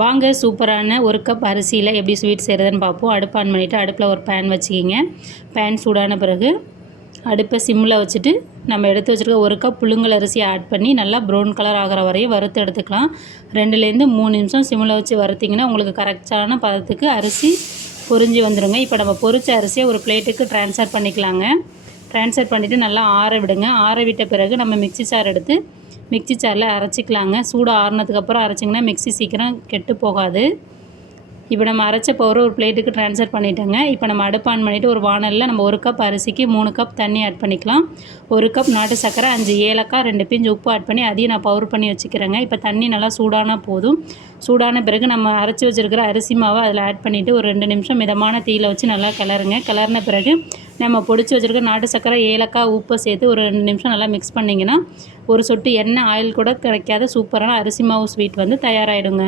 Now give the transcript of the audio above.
வாங்க சூப்பரான 1 கப் அரிசியில் எப்படி ஸ்வீட் செய்கிறதுன்னு பார்ப்போம். அடுப்பு ஆன் பண்ணிவிட்டு அடுப்பில் ஒரு பேன் வச்சுக்கிங்க. பேன் சூடான பிறகு அடுப்பை சிம்மில் வச்சுட்டு நம்ம எடுத்து வச்சுருக்க 1 கப் புழுங்கல் அரிசியை ஆட் பண்ணி நல்லா ப்ரௌன் கலர் ஆகிற வரையும் வறுத்து எடுத்துக்கலாம். 2லேருந்து 3 நிமிஷம் சிம்மில் வச்சு வறுத்திங்கன்னா உங்களுக்கு கரெக்டான பதத்துக்கு அரிசி பொரிஞ்சு வந்துடுங்க. இப்போ நம்ம பொரிச்ச அரிசியை ஒரு பிளேட்டுக்கு ட்ரான்ஸ்ஃபர் பண்ணிக்கலாங்க. ட்ரான்ஸ்ஃபர் பண்ணிவிட்டு நல்லா ஆற விடுங்க. ஆற விட்ட பிறகு நம்ம மிக்ஸி ஜார் எடுத்து மிக்ஸி ஜாரில் அரைச்சிக்கலாங்க. சூடு ஆறுனதுக்கப்புறம் அரைச்சிங்கன்னா மிக்ஸி சீக்கிரம் கெட்டு போகாது. இப்போ நம்ம அரைச்ச பவுடரை ஒரு பிளேட்டுக்கு ட்ரான்ஸ்ஃபர் பண்ணிட்டோங்க. இப்போ நம்ம அடுப்பு ஆன் பண்ணிவிட்டு ஒரு வானலில் நம்ம 1 கப் அரிசிக்கு 3 கப் தண்ணி ஆட் பண்ணிக்கலாம். 1 கப் நாட்டு சர்க்கரை, 5 ஏலக்காய், 2 பிஞ்சு உப்பு ஆட் பண்ணி அதையும் நான் பவுடர் பண்ணி வச்சுக்கிறேங்க. இப்போ தண்ணி நல்லா சூடானா போதும். சூடான பிறகு நம்ம அரைச்சி வச்சுருக்கிற அரிசி மாவை அதில் ஆட் பண்ணிவிட்டு ஒரு 2 நிமிஷம் மிதமான தீயில் வச்சு நல்லா கிளறுங்க. கிளறின பிறகு நம்ம பொடிச்சு வச்சுருக்க நாட்டு சர்க்கரை, ஏலக்காய், உப்பை சேர்த்து ஒரு 2 நிமிஷம் நல்லா மிக்ஸ் பண்ணிங்கன்னா ஒரு சொட்டு எண்ணெய் ஆயில் கூட கிடைக்காத சூப்பரான அரிசி மாவு ஸ்வீட் வந்து தயாராகிடுங்க.